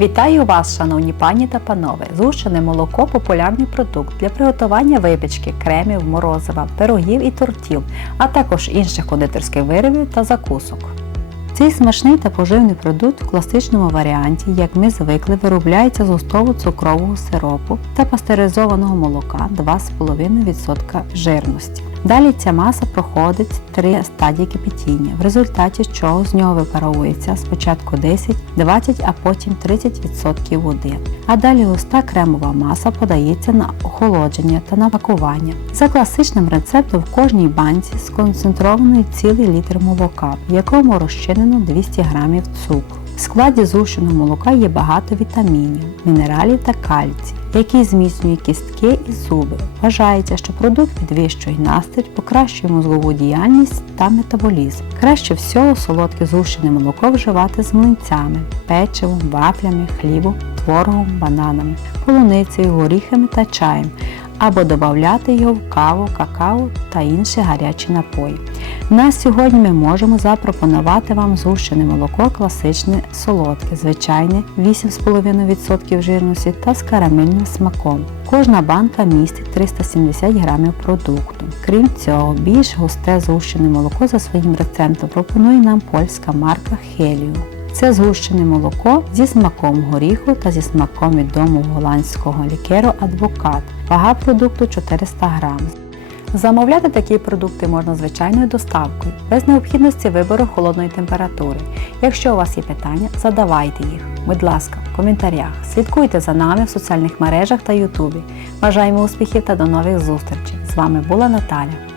Вітаю вас, шановні пані та панове! Згущене молоко популярний продукт для приготування випічки, кремів, морозива, пирогів і тортів, а також інших кондитерських виробів та закусок. Цей смачний та поживний продукт в класичному варіанті, як ми звикли, виробляється з густого-цукрового сиропу та пастеризованого молока 2,5% жирності. Далі ця маса проходить три стадії кипятіння, в результаті чого з нього випаровується спочатку 10, 20, а потім 30% води. А далі густа кремова маса подається на охолодження та на пакування. За класичним рецептом в кожній банці сконцентрований цілий літр молока, в якому розчинено 200 г цукру. В складі згущеного молока є багато вітамінів, мінералів та кальцію, який зміцнює кістки і зуби. Вважається, що продукт підвищує настрій, покращує мозгову діяльність та метаболізм. Краще всього солодке згущене молоко вживати з млинцями, печивом, вафлями, хлібом, творогом, бананами, полуницею, горіхами та чаєм, або додати його в каву, какао та інші гарячі напої. На сьогодні ми можемо запропонувати вам згущене молоко класичне солодке, звичайне 8,5% жирності та з карамельним смаком. Кожна банка містить 370 грамів продукту. Крім цього, більш густе згущене молоко за своїм рецептом пропонує нам польська марка Helio. Це згущене молоко зі смаком горіху та зі смаком відомого голландського лікеру Адвокат. Вага продукту 400 грам. Замовляти такі продукти можна звичайною доставкою, без необхідності вибору холодної температури. Якщо у вас є питання, задавайте їх. Будь ласка, в коментарях. Слідкуйте за нами в соціальних мережах та Ютубі. Бажаємо успіхів та до нових зустрічей! З вами була Наталя.